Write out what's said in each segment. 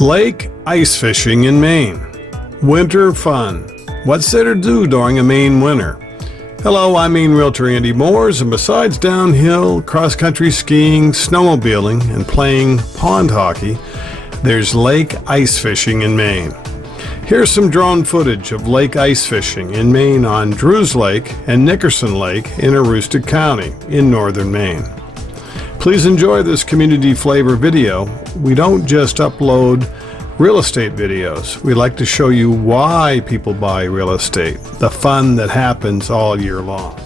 Lake ice fishing in Maine. Winter fun. What's there to do during a Maine winter? Hello, I'm Maine Realtor Andy Moores, and besides downhill, cross-country skiing, snowmobiling, and playing pond hockey, there's lake ice fishing in Maine. Here's some drone footage of lake ice fishing in Maine on Drews Lake and Nickerson Lake in Aroostook County in northern Maine. Please enjoy this community flavor video. We don't just upload real estate videos. We like to show you why people buy real estate, the fun that happens all year long.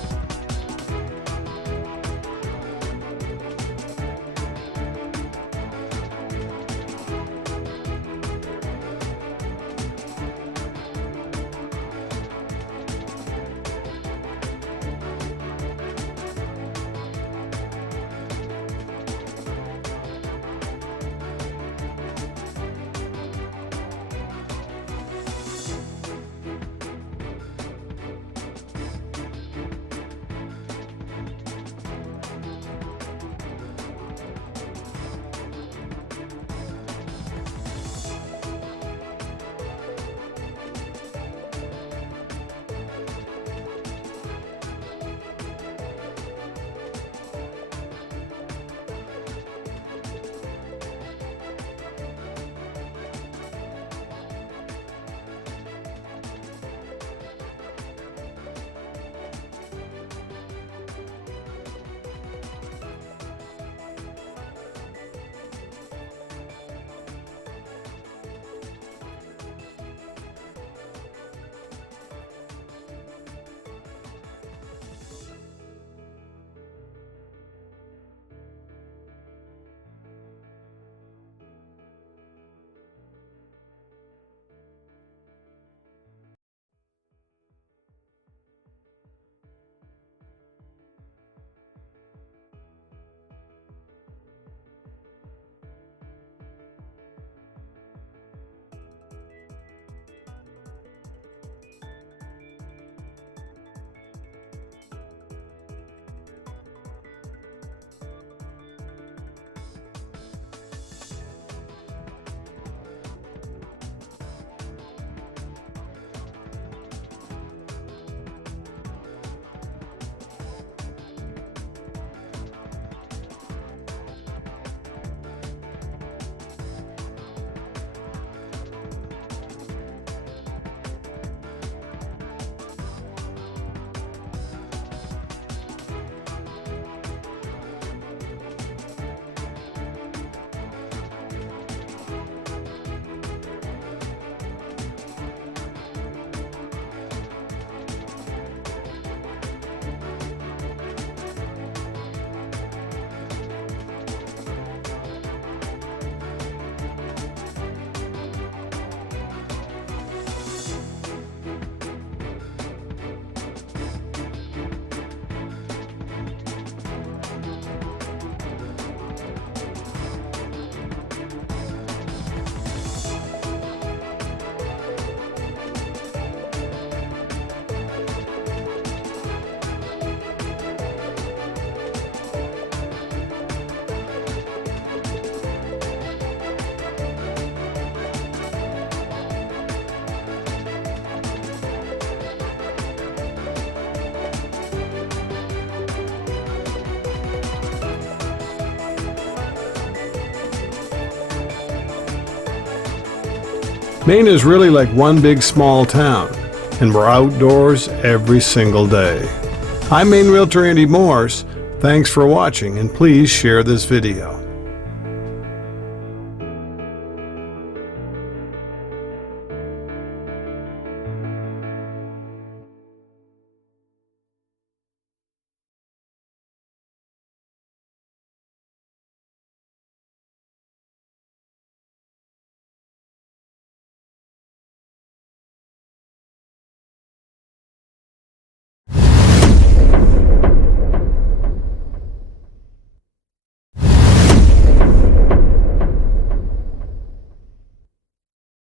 Maine is really like one big small town, and we're outdoors every single day. I'm Maine Realtor Andy Moores. Thanks for watching, and please share this video.